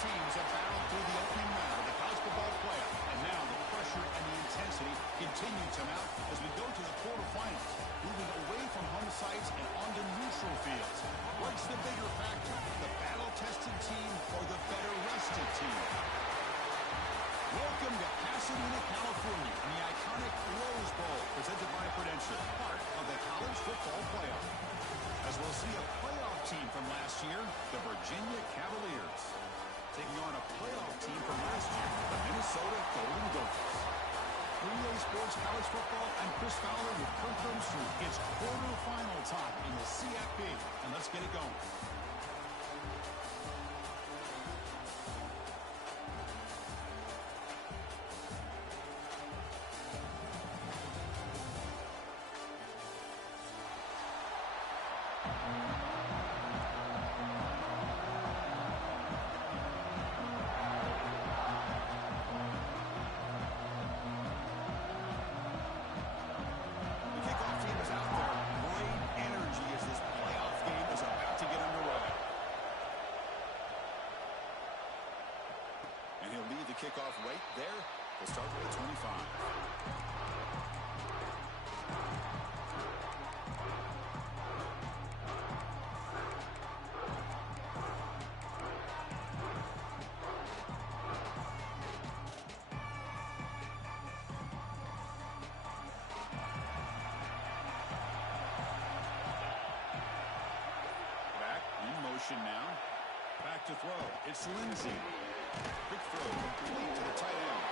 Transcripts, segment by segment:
teams have battled through the opening round of the college football playoff, and now the pressure and the intensity continue to mount as we go to the quarterfinals, moving away from home sites and onto neutral fields. What's the bigger factor, the battle-tested team or the better-rested team? Welcome to Pasadena, California, in the iconic Rose Bowl, presented by Prudential, part of the college football playoff. As we'll see a playoff team from last year, the Virginia Cavaliers, taking on a playoff team from last year, the Minnesota Golden Gophers. 3A Sports College Football, I'm Chris Fowler with Kirk Herbstreit. It's quarterfinal time in the CFP, and let's get it going. Kickoff right there. We'll start with 25. Back in motion now. Back to throw. It's Lindsey. Quick throw complete to the tight end.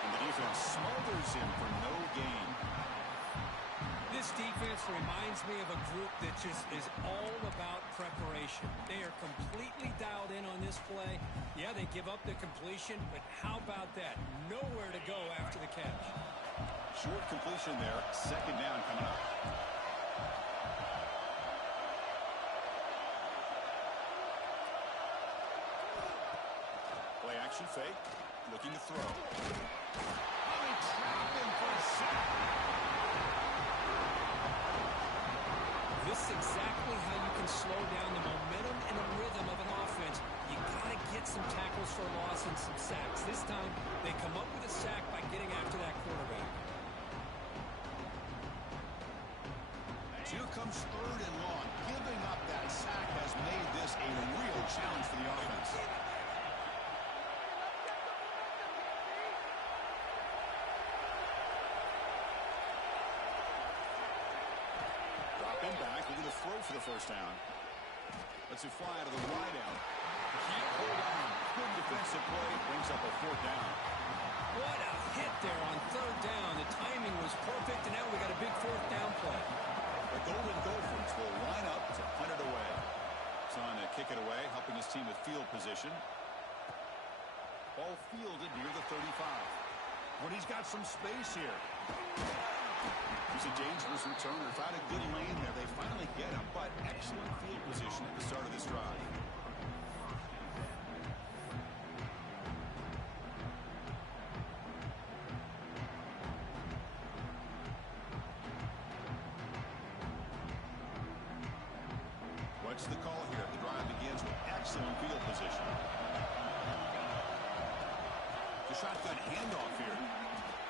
And the defense smothers him for no gain. This defense reminds me of a group that just is all about preparation. They are completely dialed in on this play. Yeah, they give up the completion, but how about that? Nowhere to go after the catch. Short completion there. Second down coming up. Action fake, looking to throw. Oh, he trapped him for a sack. This is exactly how you can slow down the momentum and the rhythm of an offense. You got to get some tackles for a loss and some sacks. This time, they come up with a sack by getting after that quarterback. Here comes third and long. Giving up that sack has made this a real challenge for the offense. Back, looking to throw for the first down. Lets it fly out of the wide out. Can't hold on. Good defensive play. Brings up a fourth down. What a hit there on third down. The timing was perfect, and now we got a big fourth down play. The Golden Gophers will line up to punt it away. It's on to kick it away, helping his team with field position. Ball fielded near the 35. But he's got some space here. He's a dangerous returner. Found a good lane there. They finally get him, but excellent field position at the start of this drive. What's the call here? The drive begins with excellent field position. The shotgun handoff here.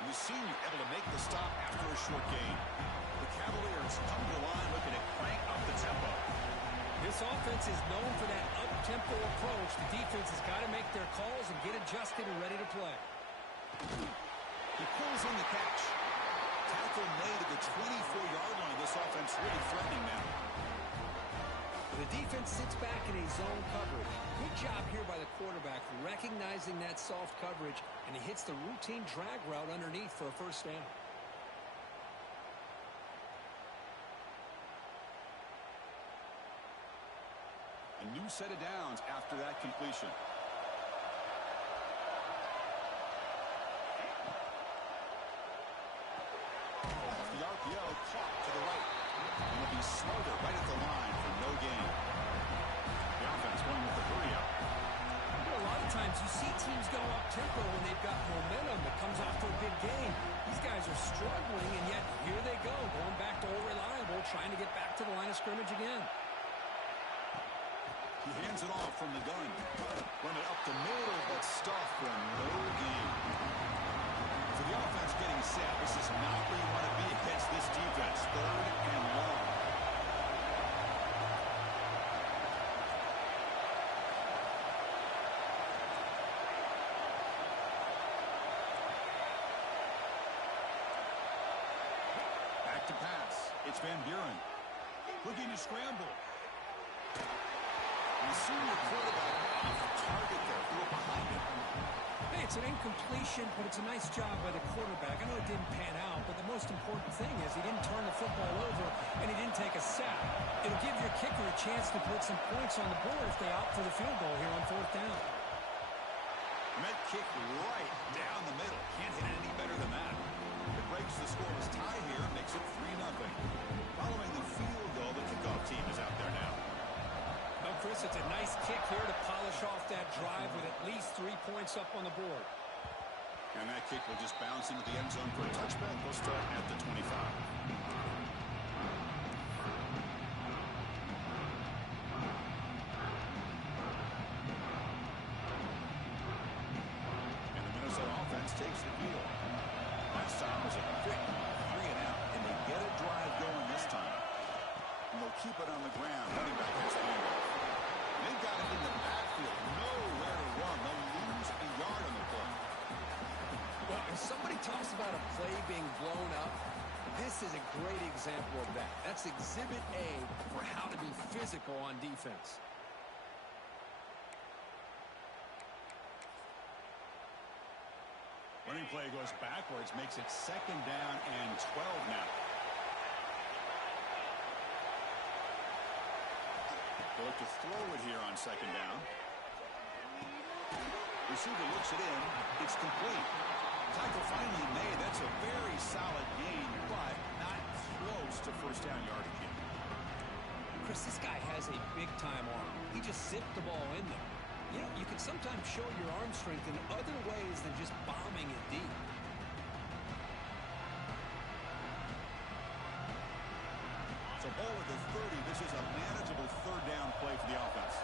You see him able to make the stop after a short gain. The Cavaliers come to the line looking to crank up the tempo. This offense is known for that up-tempo approach. The defense has got to make their calls and get adjusted and ready to play. He pulls in the catch. Tackle made at the 24-yard line. This offense really threatening now. The defense sits back in a zone coverage. Good job here by the quarterback recognizing that soft coverage, and he hits the routine drag route underneath for a first down. A new set of downs after that completion. Off the RPO, caught to the right. And it'll be smothered right at the line for no gain. The offense going with the hurry up. A lot of times you see teams go up-tempo when they've got momentum that comes after a big game. These guys are struggling, and yet here they go, going back to old reliable, trying to get back to the line of scrimmage again. He Hands it off from the gun. Run it up the middle, but stuffed for no gain. For the offense getting set, this is not where you want to be against this defense. 3rd and long. Back to pass. It's Van Buren. Looking to scramble. The senior quarterback off target there. Threw it behind him. Hey, it's an incompletion, but it's a nice job by the quarterback. I know it didn't pan out, but the most important thing is he didn't turn the football over and he didn't take a sack. It'll give your kicker a chance to put some points on the board if they opt for the field goal here on 4th down. Met kick right down the middle. Can't hit it any better than that. It breaks the scoreless tie here, makes it 3-0. Following the field goal, the kickoff team is out there now. Well, Chris, it's a nice kick here to polish off that drive with at least 3 points up on the board. And that kick will just bounce into the end zone for a touchback. They'll start at the 25. And the Minnesota offense takes the field. Last time was a quick 3-and-out, and they get a drive going this time. And they'll keep it on the ground. Running back has the handoff. They've got it in the backfield. Nowhere to run. They'll lose a yard on the play. Well, if somebody talks about a play being blown up, this is a great example of that. That's exhibit A for how to be physical on defense. Running play goes backwards, makes it 2nd down and 12 now. They'll look to throw it here on 2nd down. Receiver looks it in. It's complete. Tackle finally made. That's a very solid gain, but not close to 1st down yardage yet. Chris, this guy has a big-time arm. He just zipped the ball in there. You know, you can sometimes show your arm strength in other ways than just bombing it deep. So ball at the 30. This is a manageable 3rd down play for the offense.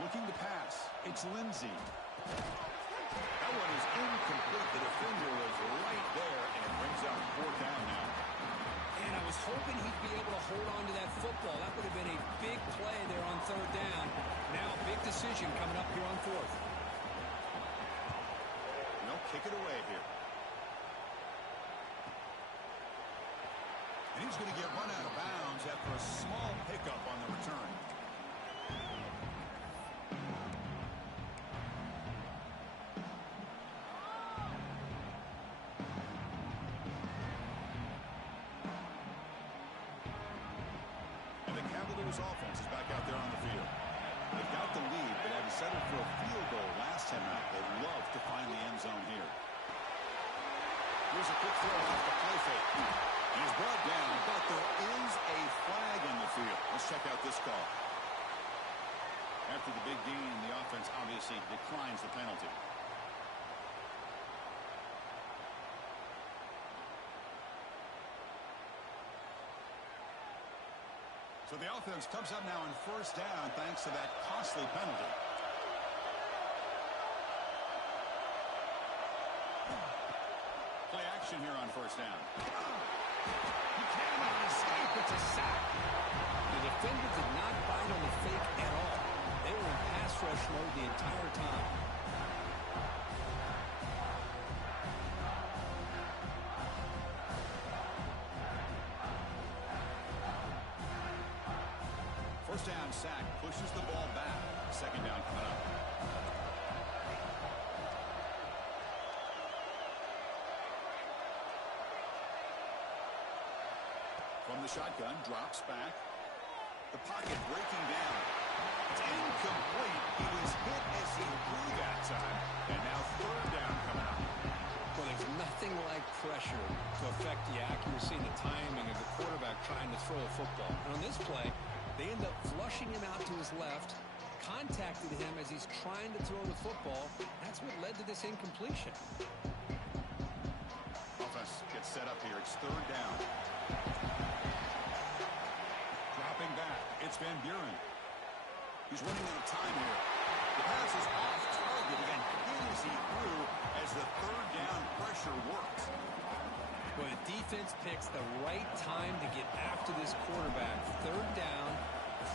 Looking to pass. It's Lindsey. That one is incomplete. The defender was right there, and it brings out 4th down now. And I was hoping he'd be able to hold on to that football. That would have been a big play there on 3rd down. Now a big decision coming up here on 4th. They'll kick it away here. And he's going to get run out of bounds after a small pickup on the return. Offense is back out there on the field. They've got the lead, but had settled for a field goal last time out. They'd love to find the end zone here. Here's a quick throw off the play fake. He's brought down, but there is a flag on the field. Let's check out this call. After the big gain, the offense obviously declines the penalty. So the offense comes up now on 1st down thanks to that costly penalty. Play action here on 1st down. He cannot escape. It's a sack. The defender did not bite on the fake at all. They were in pass rush mode the entire time. First down sack pushes the ball back. 2nd down coming up. From the shotgun, drops back. The pocket breaking down. It's incomplete. He was hit as he threw that time. And now 3rd down coming up. Well, there's nothing like pressure to affect the accuracy and the timing of the quarterback trying to throw a football. And on this play, they end up flushing him out to his left, contacted him as he's trying to throw the football. That's what led to this incompletion. defense gets set up here. It's third down. Dropping back. It's Van Buren. He's running out of time here. The pass is off target. Again, as he threw as the third down pressure works. Well, the defense picks the right time to get after this quarterback. Third down,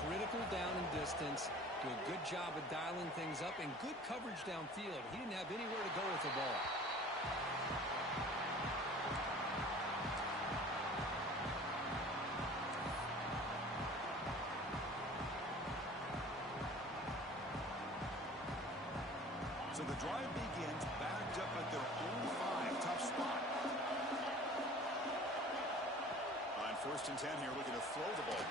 critical down and distance. Do a good job of dialing things up and good coverage downfield. He didn't have anywhere to go with the ball. So the drive begins backed up at their own 5. Tough spot. On 1st and 10 here, looking to throw the ball.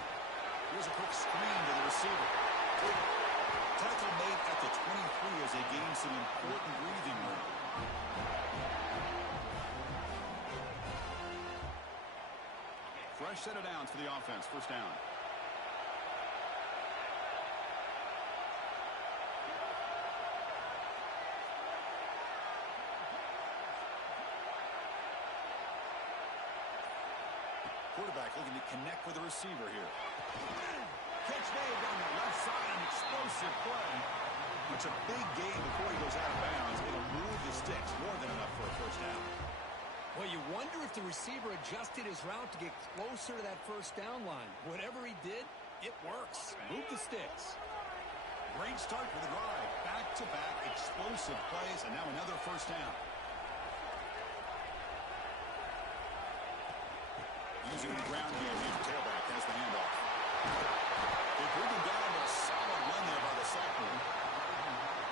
Here's a quick screen to the receiver. Tackle made at the 23 as they gain some important breathing room. Fresh set of downs for the offense. First down. Quarterback looking to connect with the receiver here. Catch made down the left side, an explosive play. It's a big gain before he goes out of bounds. It'll move the sticks, more than enough for a first down. Well, you wonder if the receiver adjusted his route to get closer to that first down line. Whatever he did, it works. Move the sticks. Great start for the drive. Back-to-back explosive plays, and now another first down. Using the ground game here, tailback has the handoff. They bring him down to a solid run there by the sophomore.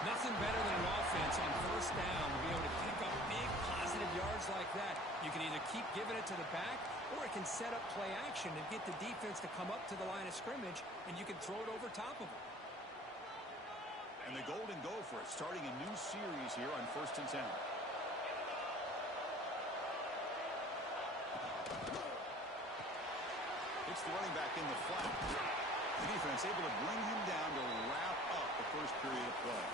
Nothing better than an offense on first down to be able to pick up big positive yards like that. You can either keep giving it to the back, or it can set up play action and get the defense to come up to the line of scrimmage, and you can throw it over top of them. And the Golden Gophers starting a new series here on 1st and 10. It's the running back in the flat. The defense able to bring him down to wrap up the first period of play.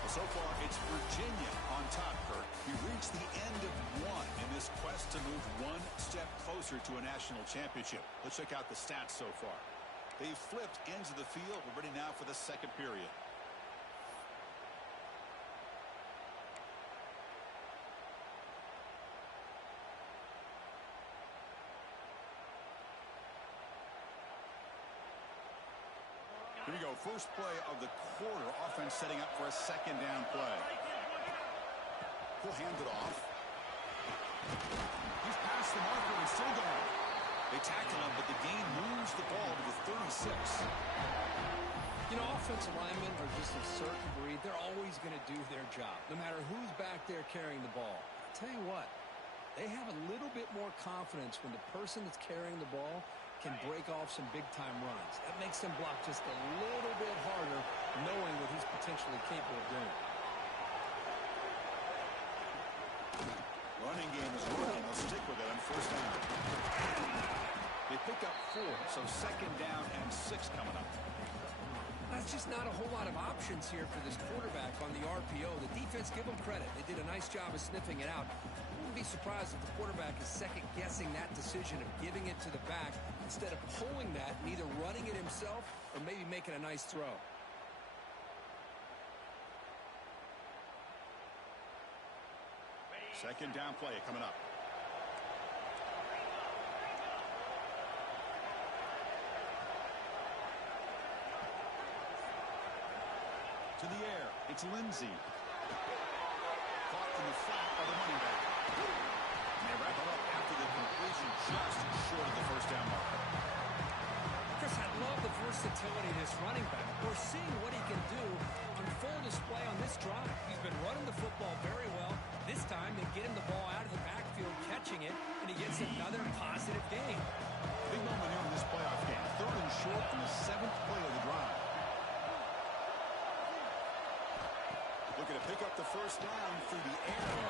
Well, so far, it's Virginia on top, Kurt. We reached the end of one in this quest to move one step closer to a national championship. Let's check out the stats so far. They've flipped ends of the field. We're ready now for the second period. Here we go. First play of the quarter. Offense setting up for a second down play. He'll hand it off. He's past the marker and still going. They tackle him, but the gain moves the ball to the 36. You know, offensive linemen are just a certain breed. They're always going to do their job, no matter who's back there carrying the ball. I'll tell you what, they have a little bit more confidence when the person that's carrying the ball can break off some big-time runs. That makes them block just a little bit harder, knowing what he's potentially capable of doing. Running game is working. They'll stick with it on first down. They pick up 4, so second down and 6 coming up. That's just not a whole lot of options here for this quarterback on the RPO. The defense, give them credit. They did a nice job of sniffing it out. Wouldn't be surprised if the quarterback is second-guessing that decision of giving it to the back instead of pulling that and either running it himself or maybe making a nice throw. Second down play coming up. To the air, it's Lindsey. Caught in the flat by the running back. And they wrap it up after the completion just short of the first down marker. Chris, I love the versatility of this running back. We're seeing what he can do on full display on this drive. He's been running the football very well. This time, they get him the ball out of the backfield, catching it, and he gets another positive gain. Big moment here in this playoff game. Third and short on the 7th play of the drive. Looking to pick up the first down through the air.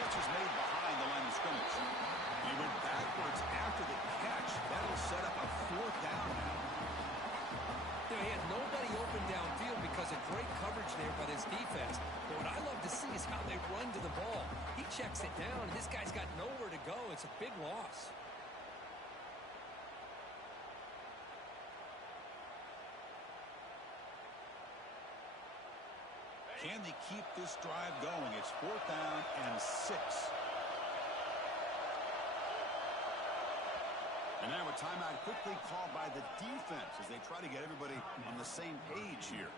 Catch is made behind the line of scrimmage. He went backwards after the catch. That'll set up a 4th down now. He had nobody open downfield because of great coverage there by this defense. But what I love to see is how they run to the ball. He checks it down, and this guy's got nowhere to go. It's a big loss. Can they keep this drive going? It's 4th down and 6. And now a timeout quickly called by the defense as they try to get everybody on the same page here.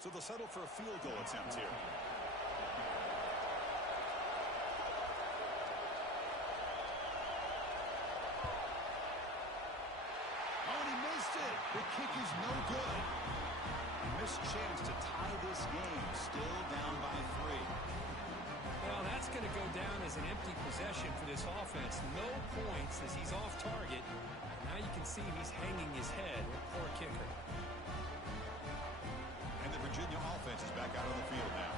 So they'll settle for a field goal attempt here. The kick is no good. Missed chance to tie this game. Still down by 3. Well, that's going to go down as an empty possession for this offense. No points as he's off target. Now you can see he's hanging his head. Poor kicker. And the Virginia offense is back out on the field now.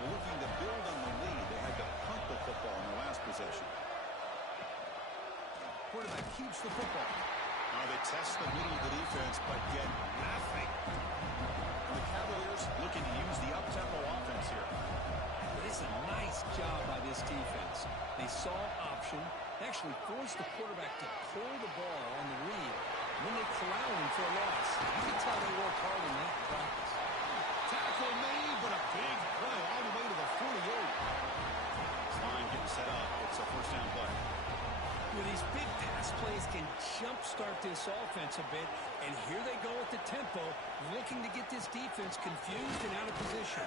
They're looking to build on the lead. They had to punt the football in the last possession. Quarterback keeps the football. Now they test the middle of the defense, but get nothing. And the Cavaliers looking to use the up-tempo offense here. It's a nice job by this defense. They saw option. They actually forced the quarterback to pull the ball on the read. And then they corral him for a loss. You can tell they worked hard in that practice. Tackle made, but a big play all the way to the 48. Line getting set up. It's a 1st down play. Well, these big pass plays can jumpstart this offense a bit, and here they go at the tempo, looking to get this defense confused and out of position.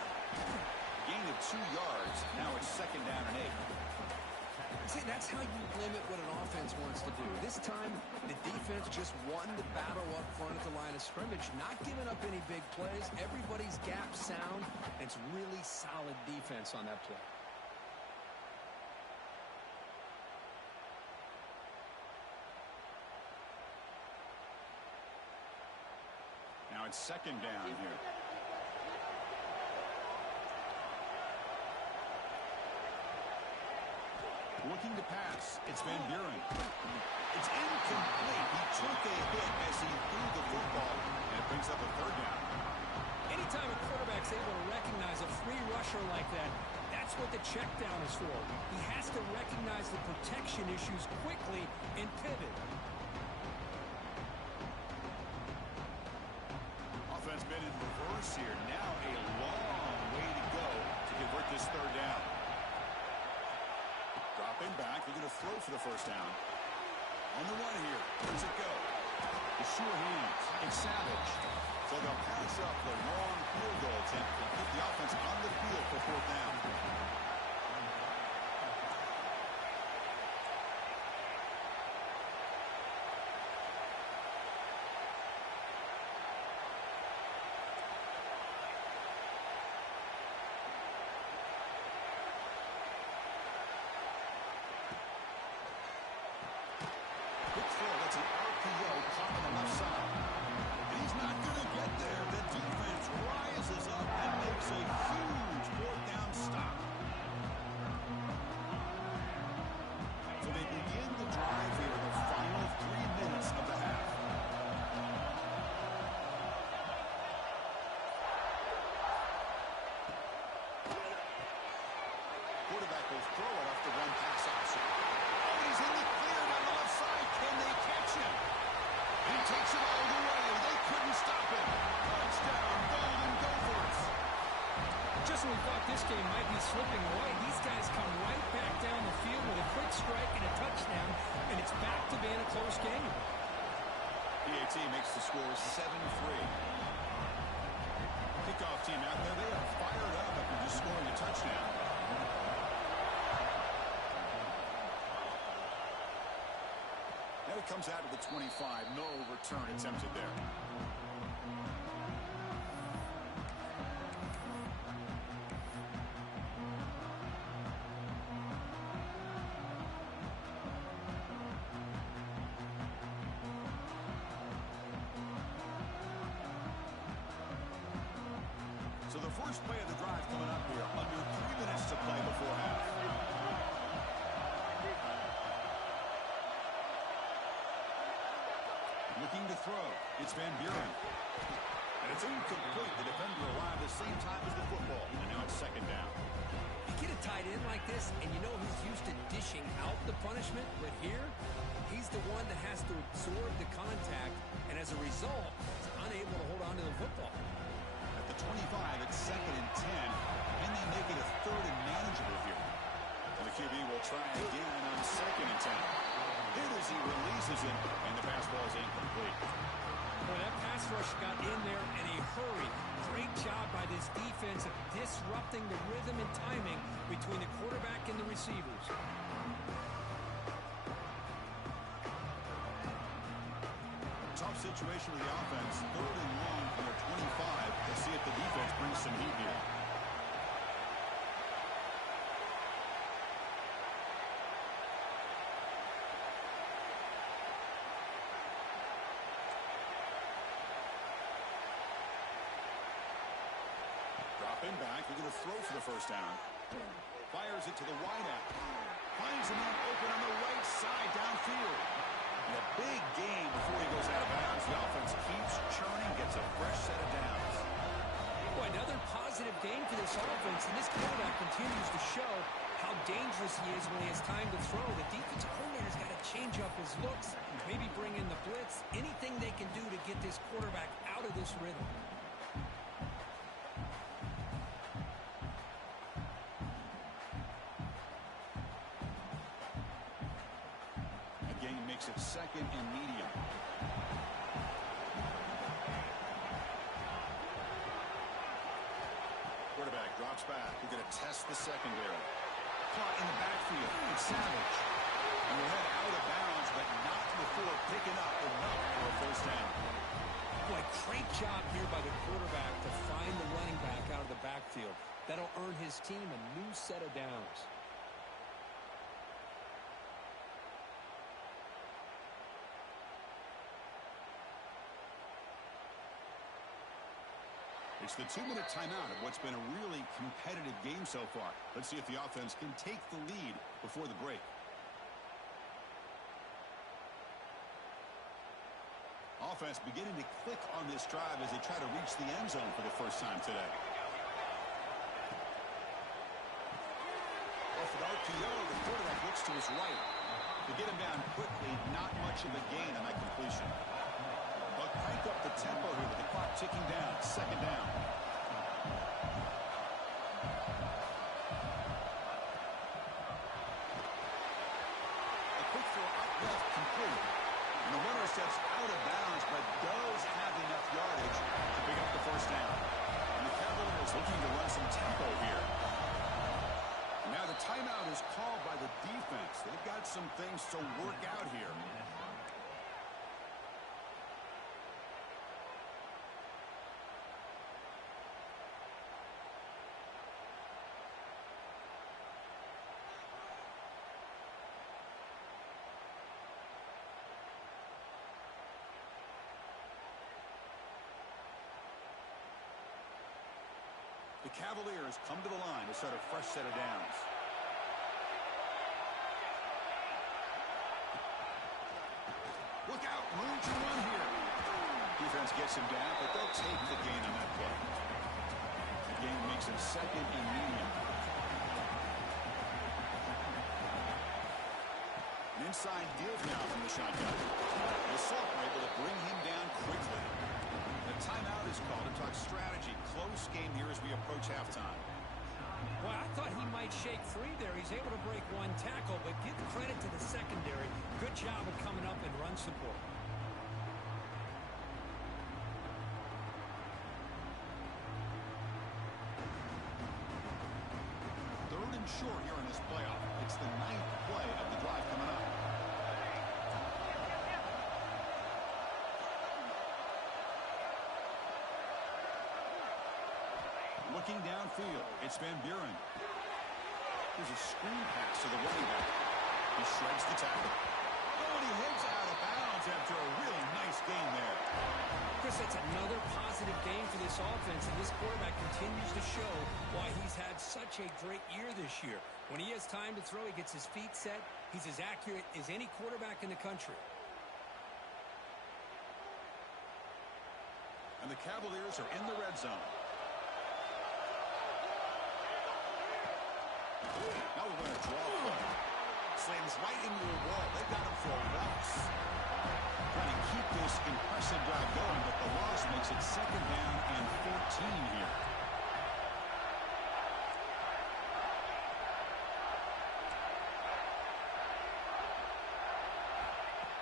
Gain of 2 yards. Now it's 2nd down and 8. See, that's how you limit what an offense wants to do. This time, the defense just won the battle up front at the line of scrimmage, not giving up any big plays. Everybody's gap sound, and it's really solid defense on that play. Now it's 2nd down here. Looking to pass. It's Van Buren. It's incomplete. He took a hit as he threw the football, and it brings up a 3rd down. Anytime a quarterback's able to recognize a free rusher like that, that's what the check down is for. He has to recognize the protection issues quickly and pivot. Offense been in reverse here. Now a long way to go to convert this 3rd down. Dropping back. They're going to throw for the 1st down. On the run here. Where does it go? The sure hands. It's Savage. So they'll pass up the long field goal attempt to put the offense on the field for 4th down. Quick throw. That's an RPO caught on the left side. And he's not going to get there. The defense rises up and makes a huge 4th down stop. So they begin the drive here in the final 3 minutes of the half. Quarterback will throw it off the run pass option. Oh, and he's in the clear down the left side. Can they catch him? And he takes it all the way. They couldn't stop him. Touchdown, Golden Gophers. Just when we thought this game might be slipping away, these guys come right back down the field with a quick strike and a touchdown, and it's back to being a close game. PAT makes the score 7-3. Kickoff team out there, they are fired up after just scoring a touchdown. Now it comes out of the 25. No return attempted there. So the first play of the drive coming up here. Under 3 minutes to play before half. throw. It's Van Buren. And it's incomplete. The defender arrived the same time as the football. And now it's second down. You get a tight end like this, and you know he's used to dishing out the punishment. But here, he's the one that has to absorb the contact. And as a result, he's unable to hold on to the football. At the 25, it's second and 10. And they make it a third and manageable here. And the QB will try again on second and 10. Hit as he releases it, and the pass ball is incomplete. Boy, that pass rush got in there in a hurry. Great job by this defense of disrupting the rhythm and timing between the quarterback and the receivers. Tough situation with the offense. Third and long from their 25. Let's see if the defense brings some heat here. Dropping back, they're going to throw for the first down. Fires it to the wideout. Finds a man open on the right side downfield. And a big gain before he goes out of bounds. The offense keeps churning, gets a fresh set of downs. Boy, another positive game for this offense, and this quarterback continues to show how dangerous he is when he has time to throw. The defensive coordinator's got to change up his looks, maybe bring in the blitz, anything they can do to get this quarterback out of this rhythm. Makes it second and medium. Quarterback drops back. We're going to test the secondary. Caught in the backfield. It's Savage. And we'll head out of bounds, but not before picking up enough for a first down. Boy, great job here by the quarterback to find the running back out of the backfield. That'll earn his team a new set of downs. It's the 2-minute timeout of what's been a really competitive game so far. Let's see if the offense can take the lead before the break. Offense beginning to click on this drive as they try to reach the end zone for the first time today. Off an RPO, the quarterback looks to his right. To get him down quickly, not much of a gain on that completion. But crank up the tempo here with the clock ticking down. Second down. A quick throw out left complete. And the runner steps out of bounds, but does have enough yardage to pick up the first down. And the Cavaliers looking to run some tempo here. And now the timeout is called by the defense. They've got some things to work out here. The Cavaliers come to the line to start a fresh set of downs. Look out, room to run here. Defense gets him down, but they'll take the gain on that play. The gain makes him second and medium. An inside deal now from the shotgun. The Assault were able to bring him down quickly. The timeout is called to talk strategy. Close game here as we approach halftime. Well, I thought he might shake free there. He's able to break one tackle, but give credit to the secondary. Good job of coming up and run support. Third and short here in this playoff. It's the 9th play of the drive coming up. Looking downfield, it's Van Buren. There's a screen pass to the running back. He shreds the tackle. Oh, and he heads out of bounds after a really nice gain there. Chris, that's another positive game for this offense, and this quarterback continues to show why he's had such a great year this year. When he has time to throw, he gets his feet set. He's as accurate as any quarterback in the country. And the Cavaliers are in the red zone. Now we're going to draw play. Slams right into a wall. They got him for a loss. Trying to keep this impressive drive going, but the loss makes it 2nd down and 14 here.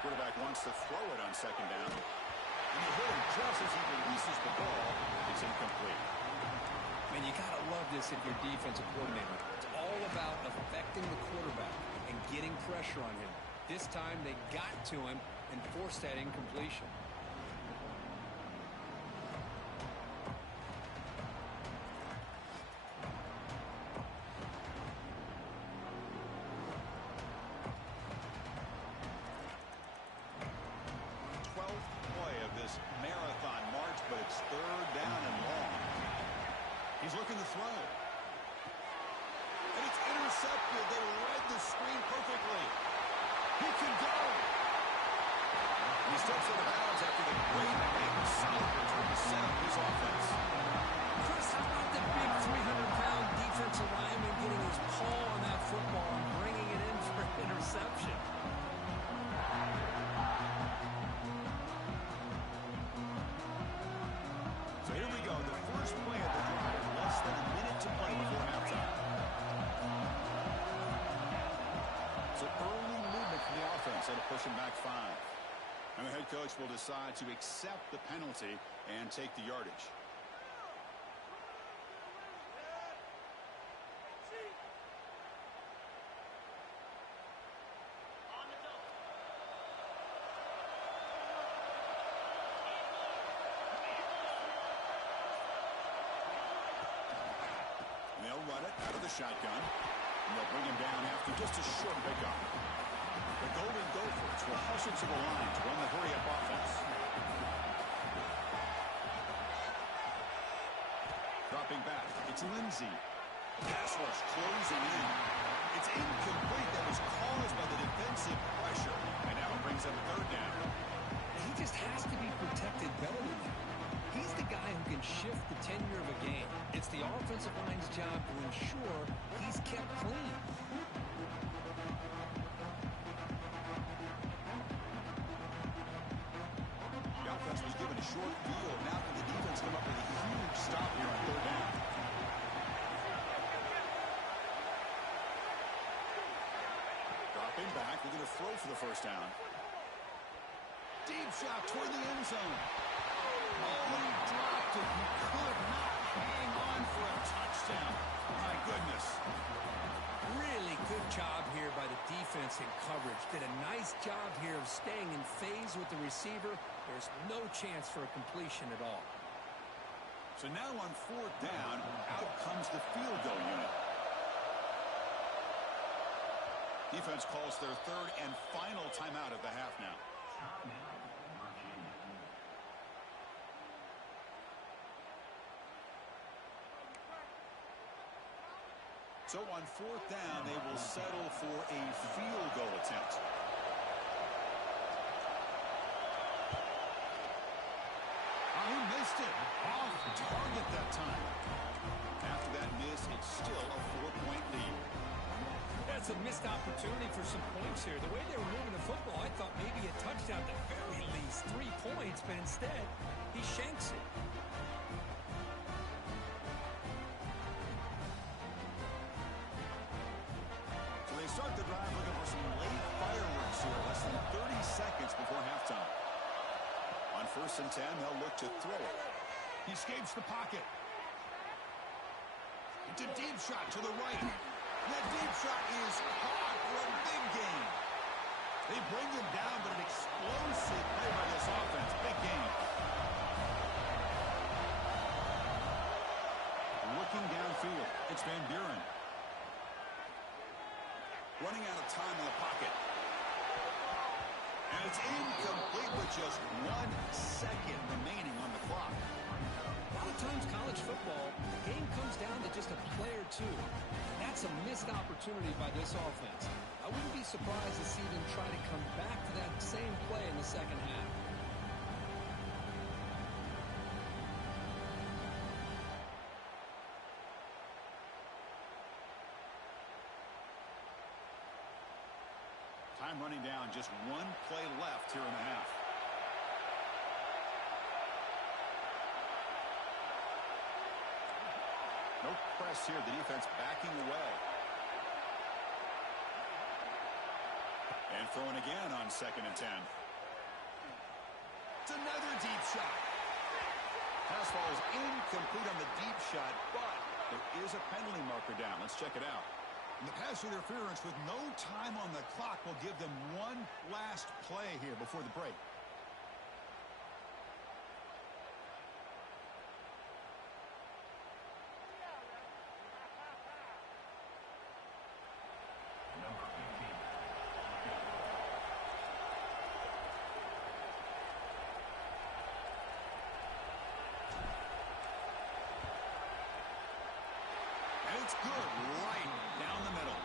Quarterback wants to throw it on 2nd down. And they hit him just as he releases the ball. It's incomplete. Man, you got to love this if you're defensive coordinator. It's all about affecting the quarterback and getting pressure on him. This time they got to him and forced that incompletion. He's looking to throw. And it's intercepted. They read the screen perfectly. He can go. He steps out of bounds after the great and solid return to set up his offense. Chris, how about the big 300-pound defensive lineman getting his paw on that football and bringing it in for an interception? So here we go. The first play of the drive. Less than a minute to play before halftime. So early movement from the offense. That'll push him back 5. And the head coach will decide to accept the penalty and take the yardage. And they'll run it out of the shotgun. And they'll bring him down after just a short pickup. The Golden Gophers will hustle to the line to run the hurry-up offense. Dropping back, it's Lindsey. Pass rush closing in. It's incomplete. That was caused by the defensive pressure. And now it brings up 3rd down. He just has to be protected better than that. He's the guy who can shift the tenure of a game. It's the offensive line's job to ensure he's kept clean. The offense was given a short field. Now can the defense come up with a huge stop here on 3rd down? Dropping back. We're going to throw for the 1st down. Deep shot toward the end zone. Oh, he dropped it. He could not hang on for a touchdown. My goodness. Really good job here by the defense in coverage. Did a nice job here of staying in phase with the receiver. There's no chance for a completion at all. So now on 4th down, out comes the field goal unit. Defense calls their 3rd and final timeout of the half now. So on 4th down, they will settle for a field goal attempt. Oh, he missed it. Off target that time. After that miss, it's still a 4-point lead. That's a missed opportunity for some points here. The way they were moving the football, I thought maybe a touchdown at the very least, 3 points, but instead, he shanks it. Start the drive looking for some late fireworks here. Less than 30 seconds before halftime. On 1st and 10, they'll look to throw it. He escapes the pocket. It's a deep shot to the right. That deep shot is caught for a big gain. They bring him down, but an explosive play by this offense. Big gain. Looking downfield, it's Van Buren. Running out of time in the pocket. And it's incomplete with just 1 second remaining on the clock. A lot of times college football, the game comes down to just a play or two. That's a missed opportunity by this offense. I wouldn't be surprised to see them try to come back to that same play in the 2nd half. Time running down, just one play left here in the half. No press here. The defense backing away. And throwing again on 2nd and 10. It's another deep shot. Pass falls incomplete on the deep shot, but there is a penalty marker down. Let's check it out. And the pass interference with no time on the clock will give them one last play here before the break. It's good, right down the middle.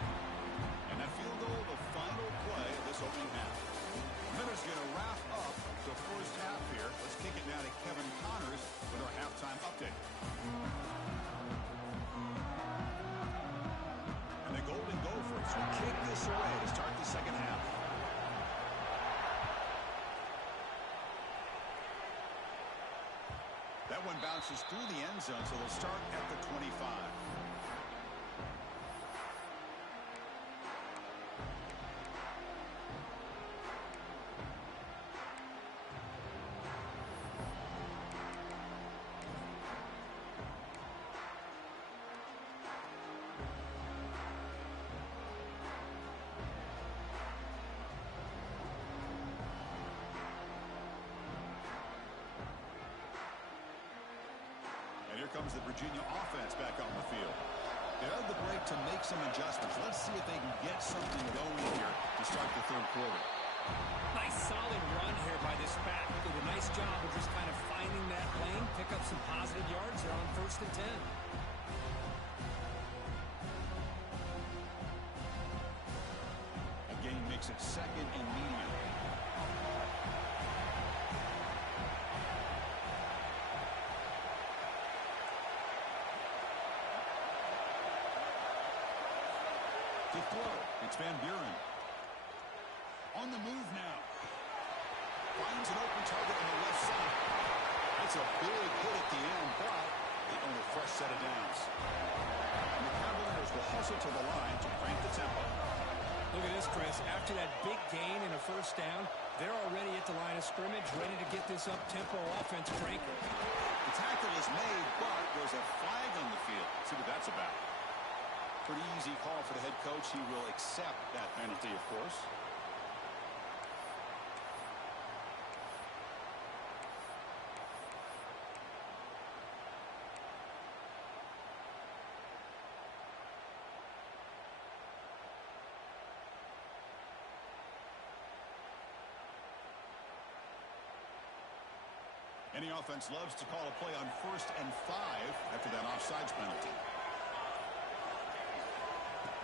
And that field goal, the final play of this opening half. Miller's going to wrap up the first half here. Let's kick it now to Kevin Connors with our halftime update. And the Golden Gophers will kick this away to start the second half. That one bounces through the end zone, so they'll start at the 25. And here comes the Virginia offense back on the field. They had the break to make some adjustments. Let's see if they can get something going here to start the third quarter. Nice solid run here by this back. Did a nice job of just kind of finding that lane, pick up some positive yards there on 1st and 10. Again, makes it 2nd and medium. To throw, it's Van Buren. On the move now. Finds an open target on the left side. That's a big hit at the end, but they own a fresh set of downs. And the Cavaliers will hustle to the line to crank the tempo. Look at this, Chris. After that big gain and a first down, they're already at the line of scrimmage, ready to get this up-tempo offense cranking. The tackle is made, but there's a flag on the field. Let's see what that's about. Pretty easy call for the head coach. He will accept that penalty, of course. Any offense loves to call a play on 1st and 5 after that offsides penalty.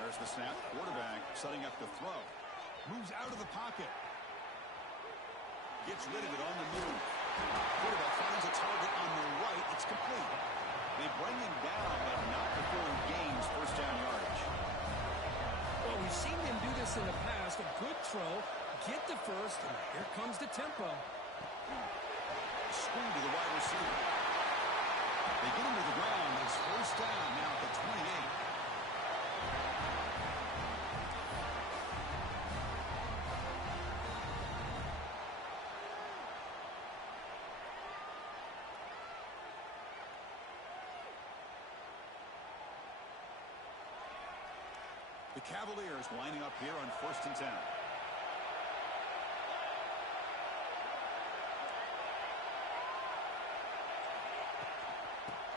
There's the snap. Quarterback setting up the throw. Moves out of the pocket. Gets rid of it on the move. Quarterback finds a target on the right. It's complete. They bring him down, but not before he gains first down yardage. Well, we've seen them do this in the past. A good throw, get the first, and here comes the tempo. Screen to the wide receiver. They get him to the ground. It's first down now at the 28. The Cavaliers lining up here on 1st and 10.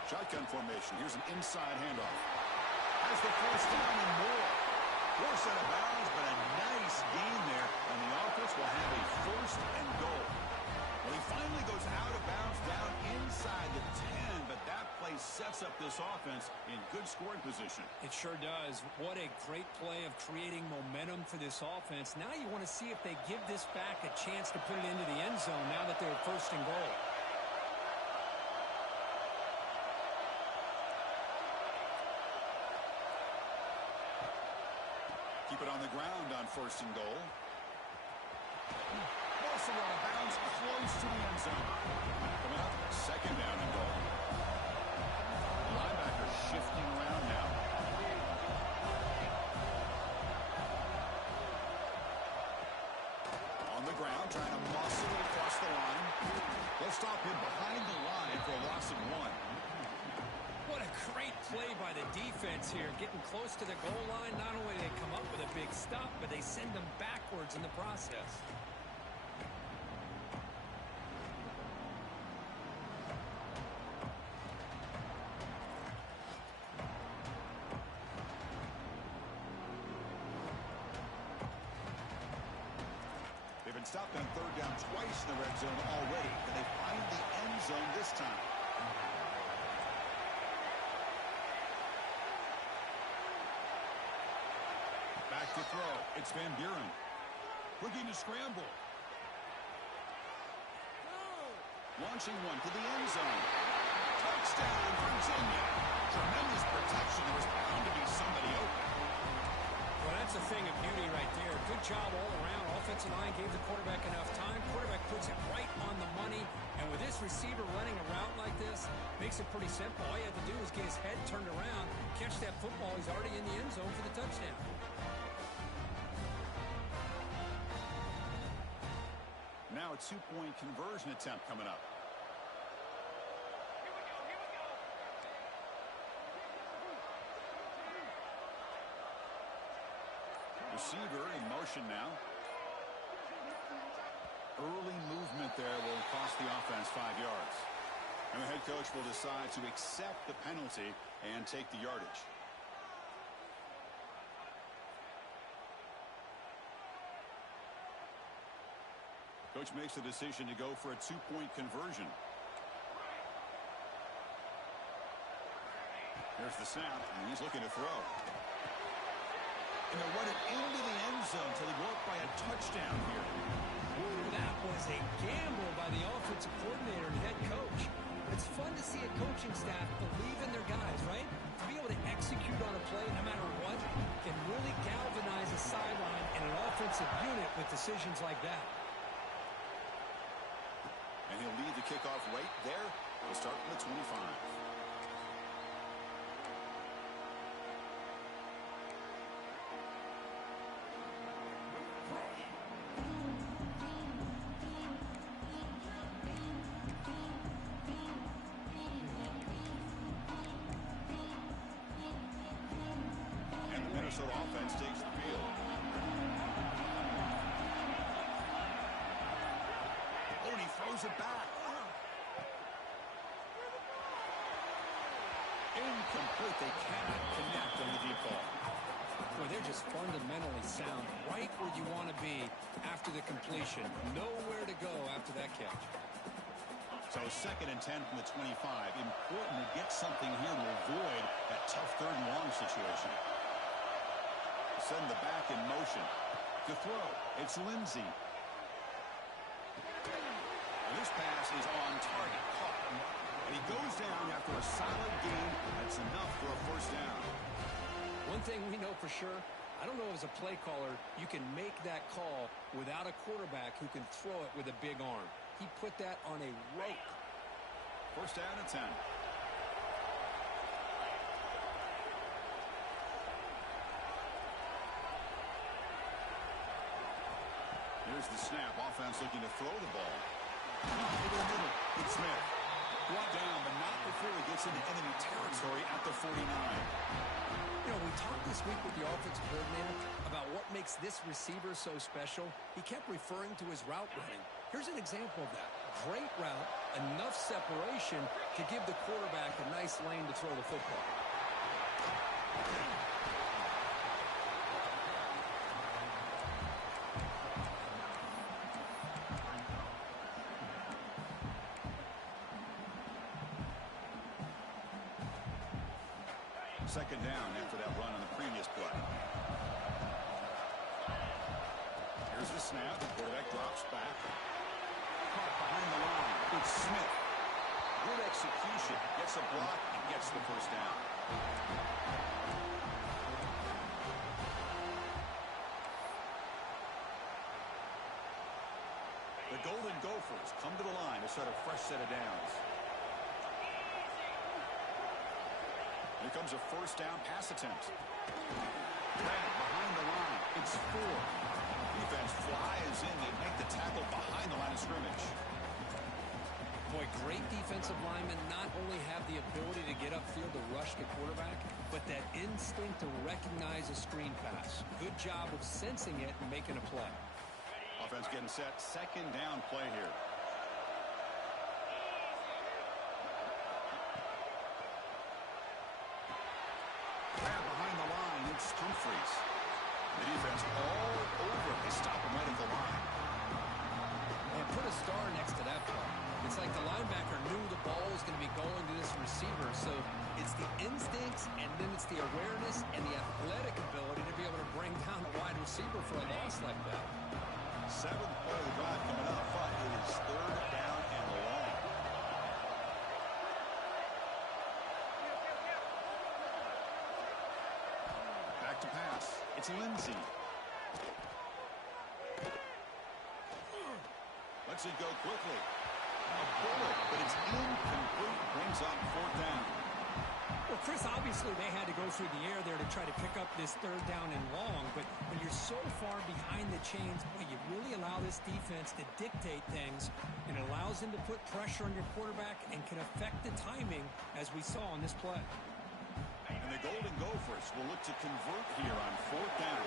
Shotgun formation. Here's an inside handoff. Has the first down and more. Forced out of bounds, but a nice gain there. And the offense will have a 1st and goal. Well, he finally goes out of bounds down inside the 10, but that play sets up this offense in good scoring position. It sure does. What a great play of creating momentum for this offense. Now you want to see if they give this back a chance to put it into the end zone now that they're 1st and goal. Keep it on the ground on 1st and goal. Morsel out of bounds, close to the end zone. Coming up, second down and goal. Linebacker shifting around now. On the ground, trying to muscle it across the line. They'll stop him behind the line for a loss of 1. What a great play by the defense here. Getting close to the goal line, not only do they come up with a big stop, but they send them backwards in the process. They've been stopped on third down twice in the red zone already, and they find the end zone this time. Back to throw. It's Van Buren. Looking to scramble. Launching one to the end zone. Touchdown, Virginia. Tremendous protection. There was bound to be somebody open. Well, that's a thing of beauty right there. Good job all around. Offensive line gave the quarterback enough time. Quarterback puts it right on the money. And with this receiver running a route like this, makes it pretty simple. All you have to do is get his head turned around, catch that football. He's already in the end zone for the touchdown. Now a two-point conversion attempt coming up. Receiver in motion now. Early movement there will cost the offense 5 yards. And the head coach will decide to accept the penalty and take the yardage. Coach makes the decision to go for a two-point conversion. Here's the snap, and he's looking to throw. And they'll run it into the end zone until they go up by a touchdown here. Ooh, that was a gamble by the offensive coordinator and head coach. It's fun to see a coaching staff believe in their guys, right? To be able to execute on a play no matter what can really galvanize a sideline and an offensive unit with decisions like that. And he'll lead the kickoff right there. We'll start from the 25. And the Minnesota offense takes the field. Oh, and he throws it back. Incomplete. They cannot connect on the deep ball. Boy, they're just fundamentally sound, right where you want to be after the completion. Nowhere to go after that catch. So 2nd and 10 from the 25. Important to get something here to avoid that tough third and long situation. Send the back in motion. To throw, it's Lindsey. And this pass is on target. Caught. And he goes down after a solid gain. That's enough for a first down. One thing we know for sure, I don't know as a play caller, you can make that call without a quarterback who can throw it with a big arm. He put that on a rope. First down and 10. Here's the snap. Offense looking to throw the ball. Over the middle. It's Smith. Brought down, but not before he gets into enemy territory at the 49. You know, we talked this week with the offensive coordinator about what makes this receiver so special. He kept referring to his route running. Here's an example of that. Great route, enough separation to give the quarterback a nice lane to throw the football. Second down after that run on the previous play. Here's the snap. The quarterback drops back. Caught behind the line. It's Smith. Good execution. Gets a block and gets the first down. The Golden Gophers come to the line to start a fresh set of downs. Here comes a first down pass attempt. Grant behind the line. It's 4. Defense flies in. They make the tackle behind the line of scrimmage. Boy, great defensive linemen not only have the ability to get upfield to rush the quarterback, but that instinct to recognize a screen pass. Good job of sensing it and making a play. Offense getting set. Second down play here. Grab behind the line. It's Humphries. The defense all over. They stop him right at the line. And put a star next to that play. It's like the linebacker knew the ball was going to be going to this receiver, so it's the instincts and then it's the awareness and the athletic ability to be able to bring down a wide receiver for a loss like that. 7th play of the drive coming up, but it is third down and long. Back to pass. It's Lindsey. Lets it go quickly. A bullet, but it's incomplete. Brings up 4th down. Well, Chris, obviously they had to go through the air there to try to pick up this third down and long, but when you're so far behind the chains, boy, you really allow this defense to dictate things, and it allows them to put pressure on your quarterback and can affect the timing, as we saw on this play. And the Golden Gophers will look to convert here on 4th down.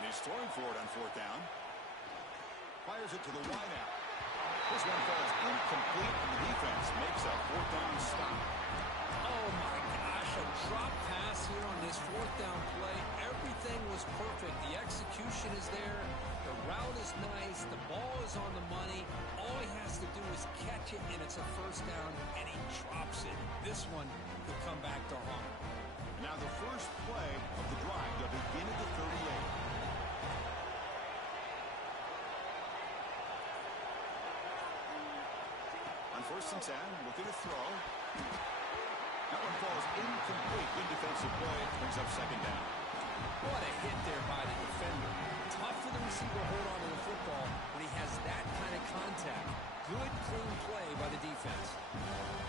And he's throwing for it on 4th down. Fires it to the wideout. This one falls incomplete, and the defense makes a 4th down stop. Oh, my gosh, a drop pass here on this 4th down play. Everything was perfect. The execution is there. The route is nice. The ball is on the money. All he has to do is catch it, and it's a first down, and he drops it. This one could come back to haunt him. Now the first play of the drive. They'll begin at the 38. On 1st and 10, looking to throw. That one falls incomplete. Good defensive play. Brings up 2nd down. What a hit there by the defender. Tough for the receiver to hold on to the football when he has that kind of contact. Good, clean play by the defense.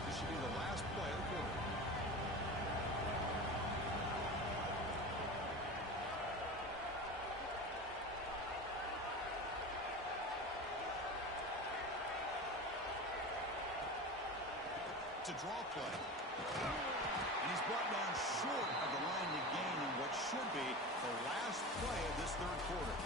This should be the last play of the quarter. To draw play. And he's brought down short of the line to gain in what should be the last play of this 3rd quarter.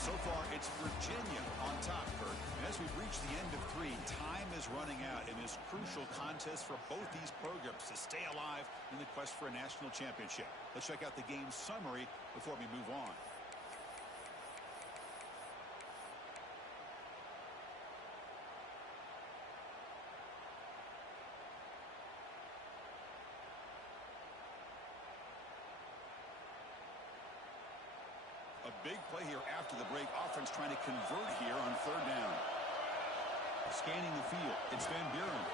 So far, it's Virginia on top, Kurt. And as we've reached the end of 3, time is running out in this crucial contest for both these programs to stay alive in the quest for a national championship. Let's check out the game summary before we move on. A big play here after the break. Offense trying to convert here on 3rd down. Scanning the field. It's Van Buren.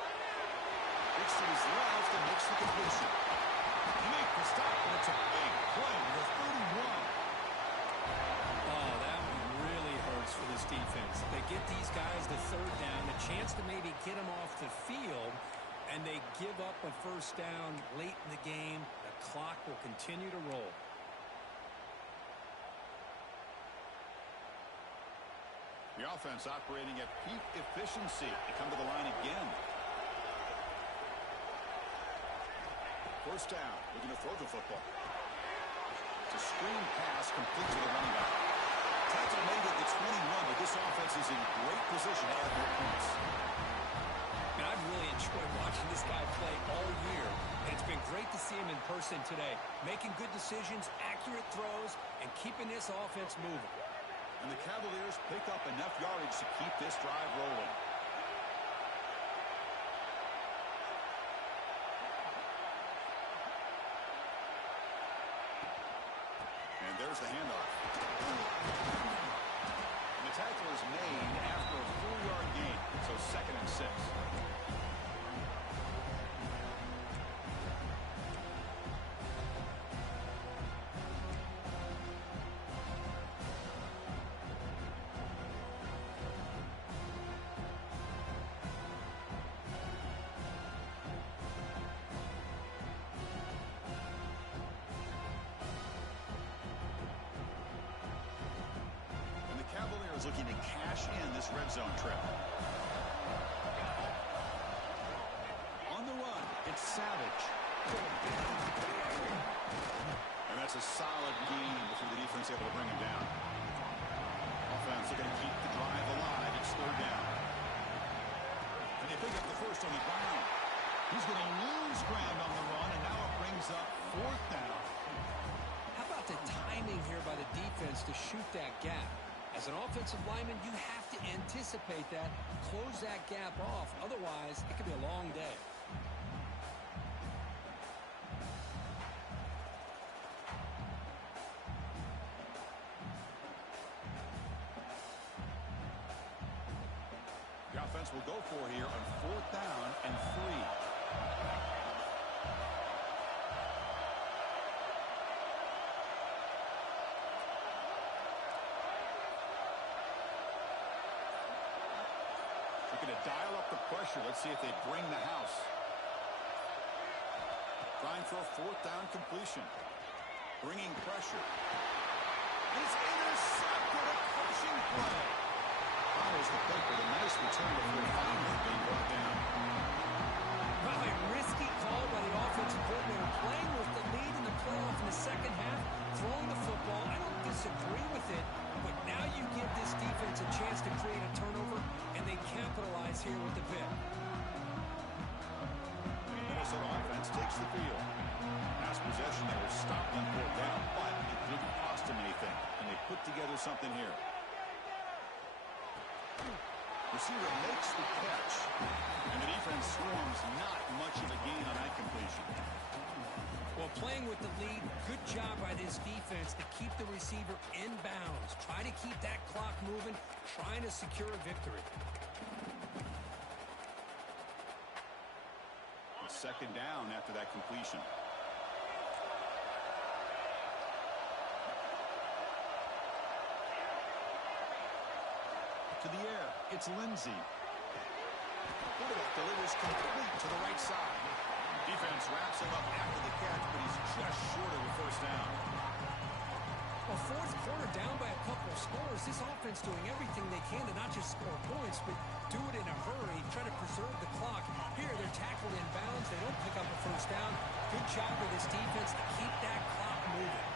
Looks to his left and makes the completion. He makes the stop, and it's a big play to the 31. Oh, that one really hurts for this defense. They get these guys the 3rd down, a chance to maybe get them off the field, and they give up a 1st down late in the game. The clock will continue to roll. The offense operating at peak efficiency. They come to the line again. 1st down. Looking to throw the football. It's a screen pass complete to the running back. Tackle made at the 21, but this offense is in great position to add more points. And I've really enjoyed watching this guy play all year. And it's been great to see him in person today. Making good decisions, accurate throws, and keeping this offense moving. And the Cavaliers pick up enough yardage to keep this drive rolling. And there's the handoff. And the tackle is made after a 4-yard gain. So 2nd and 6. looking to cash in this red zone trip. On the run, it's Savage. And that's a solid gain before the defense able to bring him down. Offense looking to keep the drive alive. It's third down. And they pick up the first on the ground. He's going to lose ground on the run, and now it brings up fourth down. How about the timing here by the defense to shoot that gap? As an offensive lineman, you have to anticipate that, close that gap off. Otherwise, it could be a long day. The offense will go for here on fourth down and 3. Going to dial up the pressure. Let's see if they bring the house. Trying for a fourth down completion. Bringing pressure. And it's intercepted. A crushing play. Follows the pick with a nice return before finally being brought down. Probably a risky call by the offensive coordinator, playing with the lead in the playoff in the second half, throwing the football. I don't disagree with it, but now you give this defense a chance to create a turnover, and they capitalize here with the pick. The Minnesota offense takes the field. Last possession, they were stopped on fourth down, but it didn't cost them anything, and they put together something here. Receiver makes the catch, and the defense swarms not much of a gain on that completion. Well, playing with the lead, good job by this defense to keep the receiver in bounds. Try to keep that clock moving, trying to secure a victory. Second down after that completion. To the air, it's Lindsey. Quarterback delivers complete to the right side. Defense wraps him up after the catch, but he's just short of the first down. Well, fourth quarter down by a couple of scores. This offense doing everything they can to not just score points, but do it in a hurry, try to preserve the clock. Here, they're tackled in bounds. They don't pick up a first down. Good job with this defense to keep that clock moving.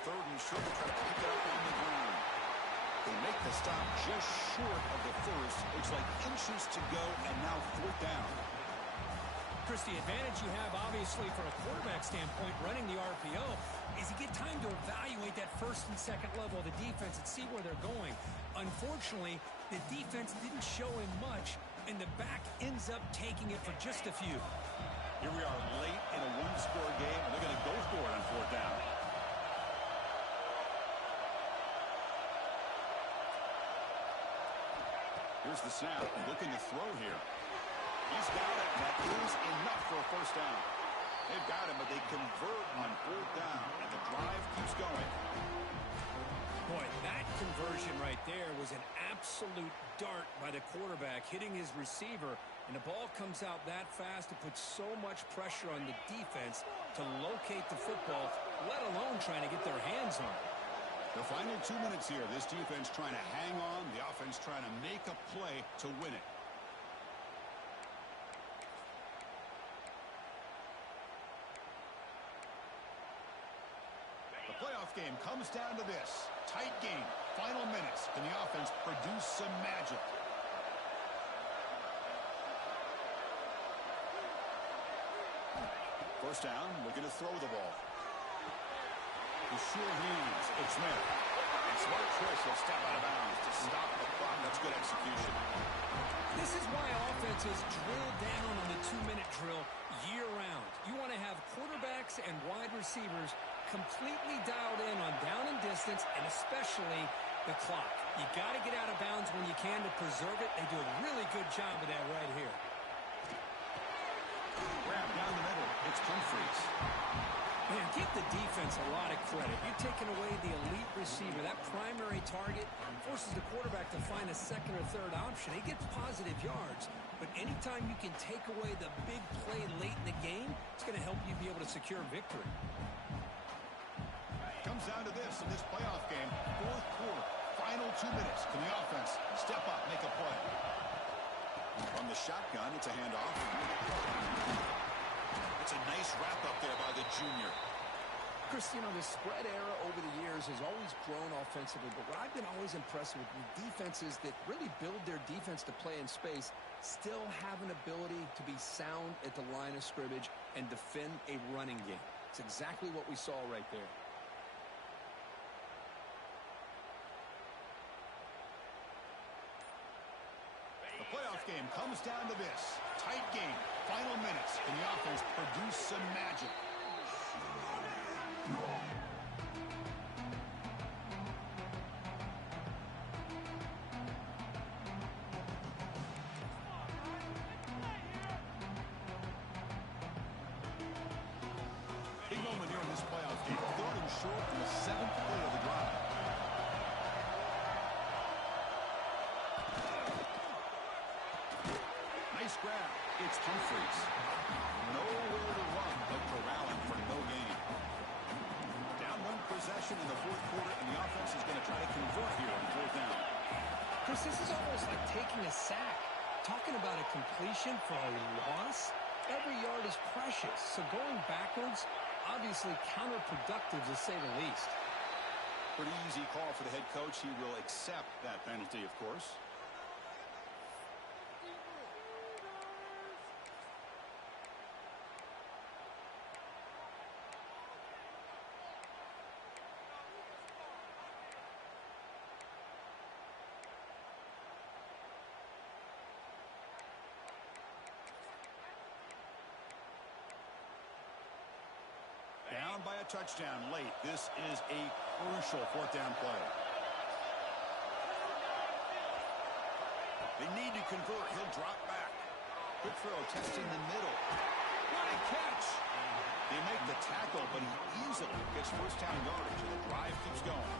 Third and short, try to pick it up on the ground. They make the stop just short of the first. Looks like inches to go, and now fourth down. Chris, the advantage you have, obviously, from a quarterback standpoint, running the RPO, is you get time to evaluate that first and second level of the defense and see where they're going. Unfortunately, the defense didn't show him much, and the back ends up taking it for just a few. Here we are late in a one-score game, and they're going to go for it on fourth down. Here's the snap, looking to throw here. He's got it. That is enough for a first down. They've got it, but they convert on fourth down, and the drive keeps going. Boy, that conversion right there was an absolute dart by the quarterback, hitting his receiver, and the ball comes out that fast. It puts so much pressure on the defense to locate the football, let alone trying to get their hands on it. The final 2 minutes here. This defense trying to hang on. The offense trying to make a play to win it. The playoff game comes down to this. Tight game. Final minutes. Can the offense produce some magic? First down. Looking to throw the ball. The sure hands. It's Smith. And smart choice. He'll step out of bounds to stop the clock. That's good execution. This is why offenses drill down on the 2-minute drill year-round. You want to have quarterbacks and wide receivers completely dialed in on down and distance, and especially the clock. You got to get out of bounds when you can to preserve it. They do a really good job of that right here. Grab down the middle. It's Humphreys. Man, give the defense a lot of credit. You're taking away the elite receiver, that primary target, forces the quarterback to find a second or third option. He gets positive yards, but anytime you can take away the big play late in the game, it's going to help you be able to secure victory. Comes down to this in this playoff game. Fourth quarter, final 2 minutes. Can the offense step up, make a play? From the shotgun, it's a handoff. It's a nice wrap-up there by the junior. Chris, you know, the spread era over the years has always grown offensively, but what I've been always impressed with defenses that really build their defense to play in space still have an ability to be sound at the line of scrimmage and defend a running game. It's exactly what we saw right there. The playoff game comes down to this. Tight game, final minutes, and the offense produce some magic. Big moment here in this playoff game. Third and short in the 7th play of the drive. Nice grab. It's Humphries. Nowhere to run but corralling for no gain. Down one possession in the fourth quarter, and the offense is going to try to convert here on fourth down. Chris, this is almost like taking a sack. Talking about a completion for a loss, every yard is precious. So going backwards, obviously counterproductive to say the least. Pretty easy call for the head coach. He will accept that penalty, of course. Down by a touchdown late. This is a crucial fourth down play. They need to convert. He'll drop back. Good throw, testing the middle. What a catch! They make the tackle, but he easily gets first down yardage, and the drive keeps going.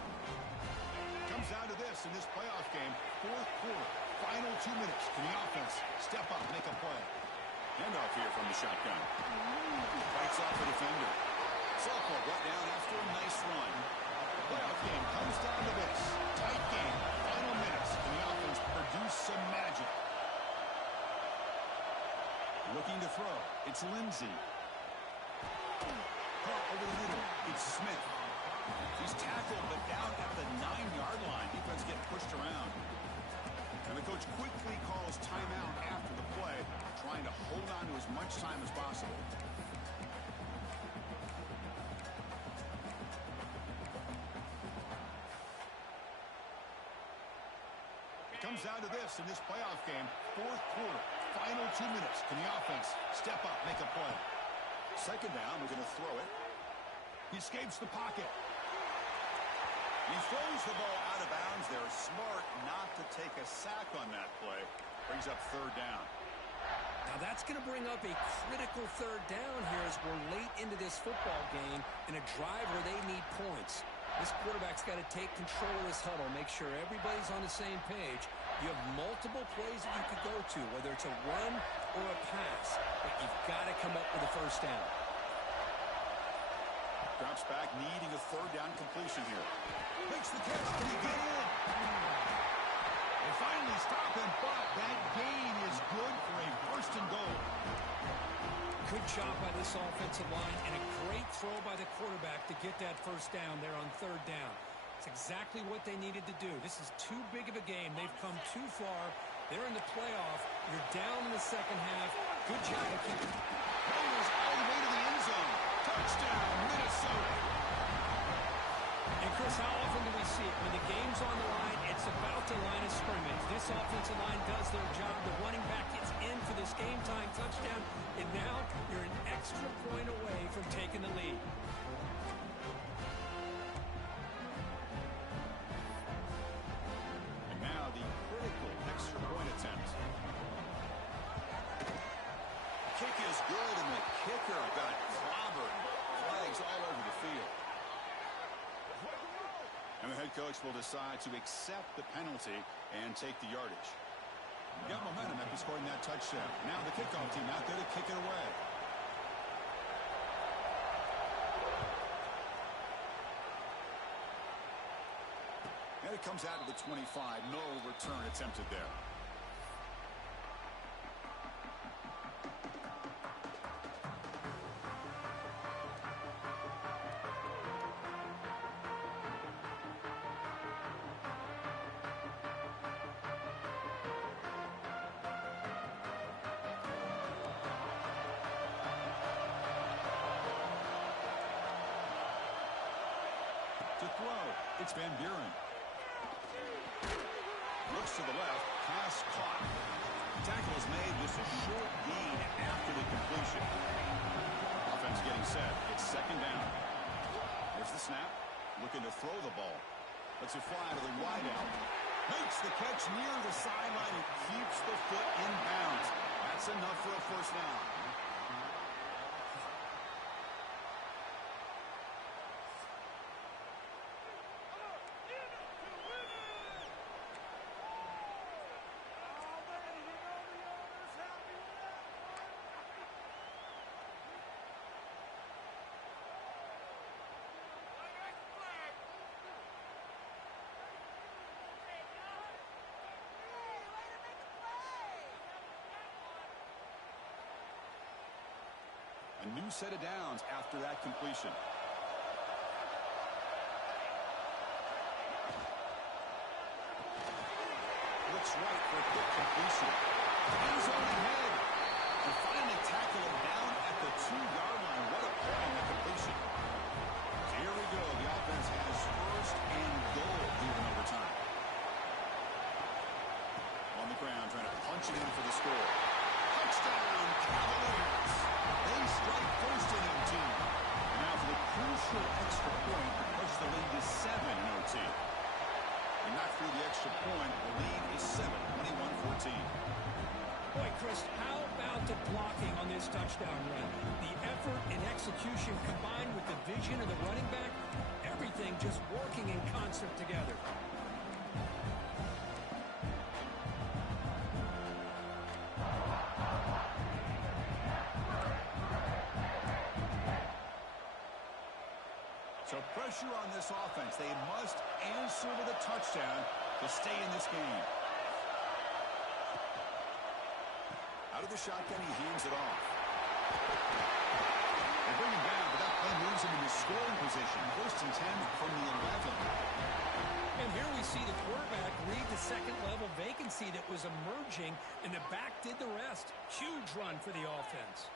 Comes down to this in this playoff game. Fourth quarter, final 2 minutes. Can the offense step up, make a play? Handoff here from the shotgun. Fights off the defender. Sophomore brought down after a nice run. The playoff game comes down to this. Tight game, final minutes. Can the offense produce some magic? Looking to throw. It's Lindsey. Caught over the middle. It's Smith. He's tackled, but down at the 9-yard line. Defense getting pushed around. And the coach quickly calls timeout after the play, trying to hold on to as much time as possible. Comes down to this in this playoff game. Fourth quarter, final 2 minutes. Can the offense step up, make a play? Second down, we're going to throw it. He escapes the pocket. He throws the ball out of bounds. They're smart not to take a sack on that play. Brings up third down. Now that's going to bring up a critical third down here as we're late into this football game in a drive where they need points. This quarterback's got to take control of this huddle, make sure everybody's on the same page. You have multiple plays that you could go to, whether it's a run or a pass, but you've got to come up with a first down. Drops back, needing a third down completion here. Makes the catch. Can he get in? They finally stop him, but that gain is good for a first and goal. Good job by this offensive line and a great throw by the quarterback to get that first down there on third down. It's exactly what they needed to do. This is too big of a game. They've come too far. They're in the playoff. You're down in the second half. Good job of keeping. Goes all the way to the end zone. Touchdown, Minnesota. And Chris, how often do we see it? When the game's on the line, it's about the line of scrimmage. This offensive line does their job. The running back gets in for this game-time touchdown, and now you're an extra point away from taking the lead. And now the critical extra point attempt. The kick is good, and the kicker got clobbered. Flags all over the field. And And the head coach will decide to accept the penalty and take the yardage. Got momentum after scoring that touchdown. Now the kickoff team out there to kick it away. And it comes out to the 25. No return attempted there. To throw, it's Van Buren. Looks to the left, pass caught. Tackle is made, just a short gain after the completion. Offense getting set. It's second down. Here's the snap. Looking to throw the ball. Lets it fly to the wideout. Makes the catch near the sideline and keeps the foot in bounds. That's enough for a first down. A new set of downs after that completion. Looks right for a quick completion. End zone ahead. And finally tackle him down at the 2-yard line. What a play on the completion. So here we go. The offense has first and goal here in overtime. On the ground, trying to punch it in for the score. Touchdown, Cavaliers. They strike first in OT. And now for the crucial extra point, push the lead to 7 in OT. And not through the extra point, the lead is 7, 21-14. Boy, Chris, how about the blocking on this touchdown run? The effort and execution combined with the vision of the running back, everything just working in concert together. So pressure on this offense. They must answer with a touchdown to stay in this game. Out of the shotgun, he hands it off. They bring him down, but that play moves him into scoring position. First and 10 from the 11. And here we see the quarterback read the second-level vacancy that was emerging, and the back did the rest. Huge run for the offense.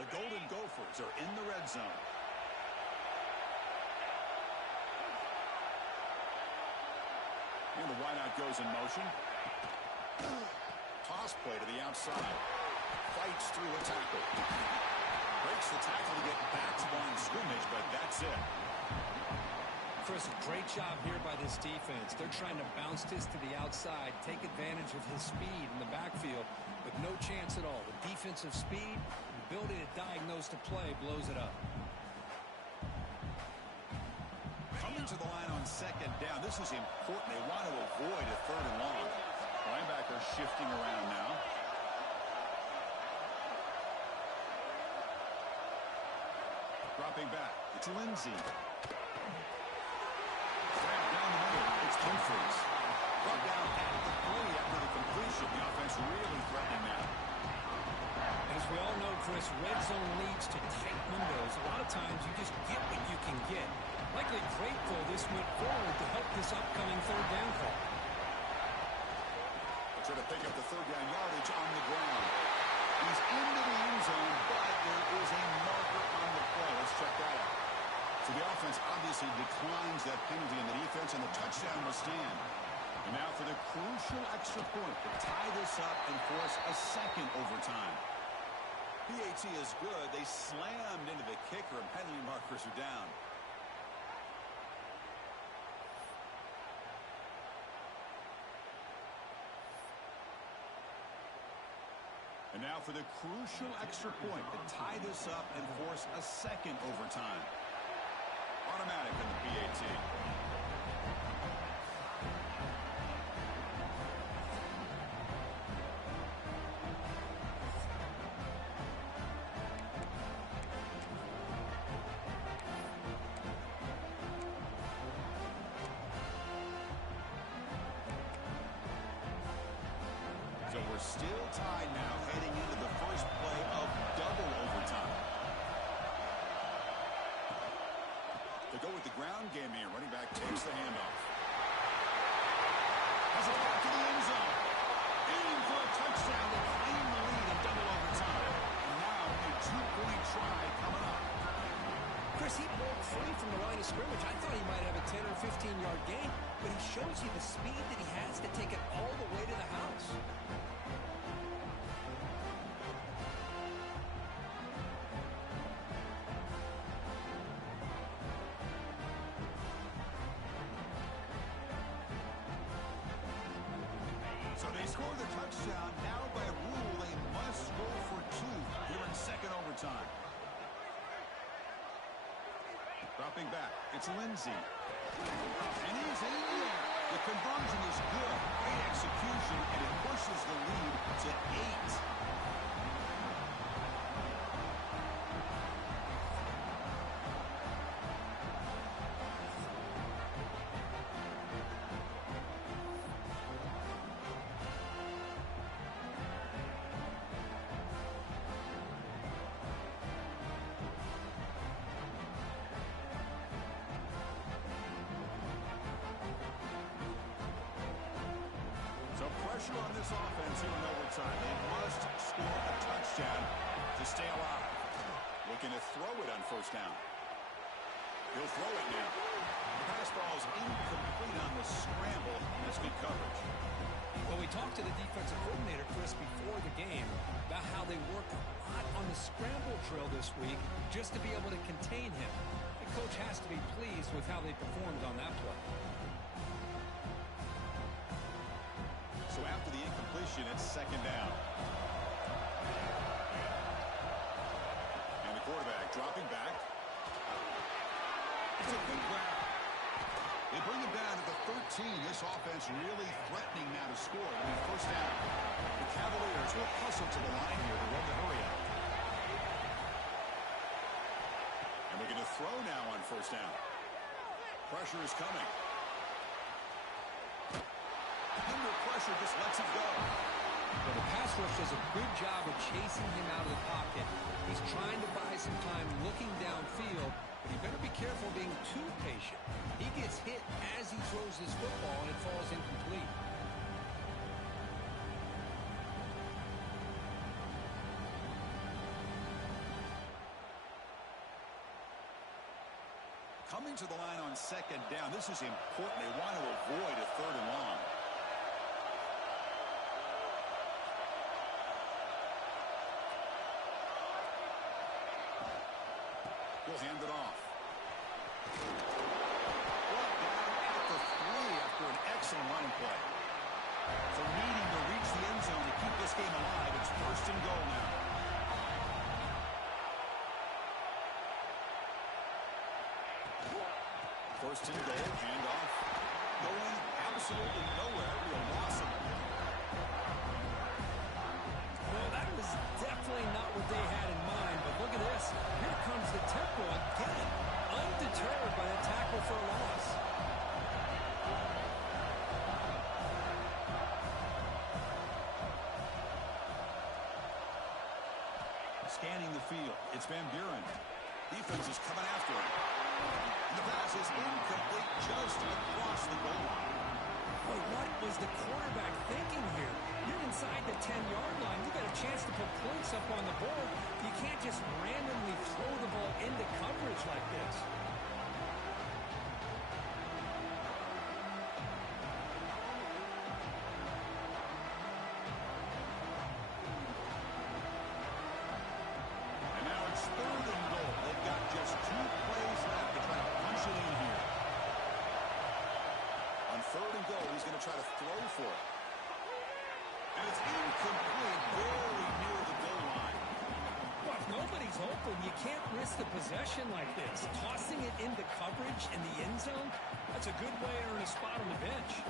The Golden Gophers are in the red zone. And the wideout goes in motion. Toss play to the outside. Fights through a tackle. Breaks the tackle to get back to line of scrimmage, but that's it. Chris, great job here by this defense. They're trying to bounce this to the outside, take advantage of his speed in the backfield, but no chance at all. The defensive speed, the ability to diagnose the play blows it up. Coming to the line on second down. This is important. They want to avoid a third and long. Linebacker shifting around now. Dropping back. It's Lindsey. Snap down the middle. It's Humphries. Brought down at the 3 after the completion. The offense really threatening now. As we all know, Chris, red zone leads to tight windows. A lot of times you just get what you can get. Likely grateful this went forward to help this upcoming third down call. They'll try to pick up the third down yardage on the ground. He's into the end zone, but there is a marker on the play. Let's check that out. So the offense obviously declines that penalty in the defense, and the touchdown will stand. And now for the crucial extra point to tie this up and force a second overtime. PAT is good. They slammed into the kicker, and penalty markers are down. And now for the crucial extra point to tie this up and force a second overtime. Automatic in the PAT. still tied now heading into the first play of double overtime. They go with the ground game here. Running back takes the handoff. Has it back to the end zone. Aiming for a touchdown to claim the lead in double overtime. And now a 2-point try coming up. Chris, he broke free from the line of scrimmage. I thought he might have a 10 or 15-yard gain, but he shows you the speed that he has to take it all the way to the house. So they score the touchdown. Now by rule, they must go for 2 here in second overtime. Dropping back, it's Lindsey. And he's in the air. The conversion is good. Great execution, and it pushes the lead to 8. Pressure on this offense here in overtime. They must score a touchdown to stay alive. Looking to throw it on first down. He'll throw it now. The pass ball is incomplete on the scramble. That's good coverage. Well, we talked to the defensive coordinator, Chris, before the game about how they worked a lot on the scramble drill this week just to be able to contain him. The coach has to be pleased with how they performed on that play. So after the incompletion, it's second down. And the quarterback dropping back. It's a good grab. They bring him down to the 13. This offense really threatening now to score. It'll be first down. The Cavaliers will hustle to the line here to run the hurry up. And they're going to throw now on first down. Pressure is coming. Under pressure, just lets him go. Well, the pass rush does a good job of chasing him out of the pocket. He's trying to buy some time looking downfield, but he better be careful being too patient. He gets hit as he throws his football, and it falls incomplete. Coming to the line on second down, this is important. They want to avoid a third and long. He'll hand it off. Brought down at the 3 after an excellent running play. So needing to reach the end zone to keep this game alive. It's first and goal now. First and goal, handoff. Going absolutely nowhere. We'll loss him. Well, that was definitely not what they had in mind, but look at this. Here comes the tempo again, undeterred by the tackle for a loss. Scanning the field, it's Van Buren. Defense is coming after him. And the pass is incomplete just across the goal line. But what was the quarterback thinking here? You're inside the 10-yard line. You got a chance to put points up on the board. You can't just randomly throw the ball into coverage like this. And now it's third and goal. They've got just 2 plays left to try to punch it in here. On third and goal, he's going to try to throw for it. And it's incomplete, very near the goal line. Well, if nobody's open, you can't risk the possession like this. Tossing it into coverage in the end zone, that's a good way to earn a spot on the bench.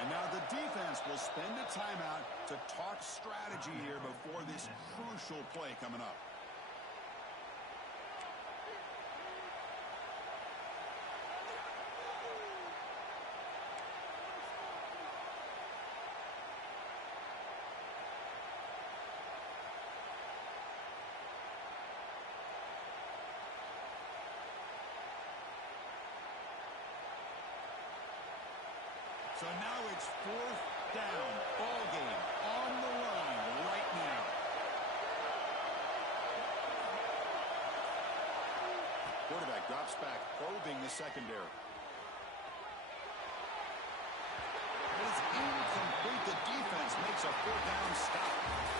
And now the defense will spend a timeout to talk strategy here before this crucial play coming up. So now it's 4th down. Ball game on the line right now. Quarterback drops back, probing the secondary. It is incomplete. The defense makes a 4th down stop.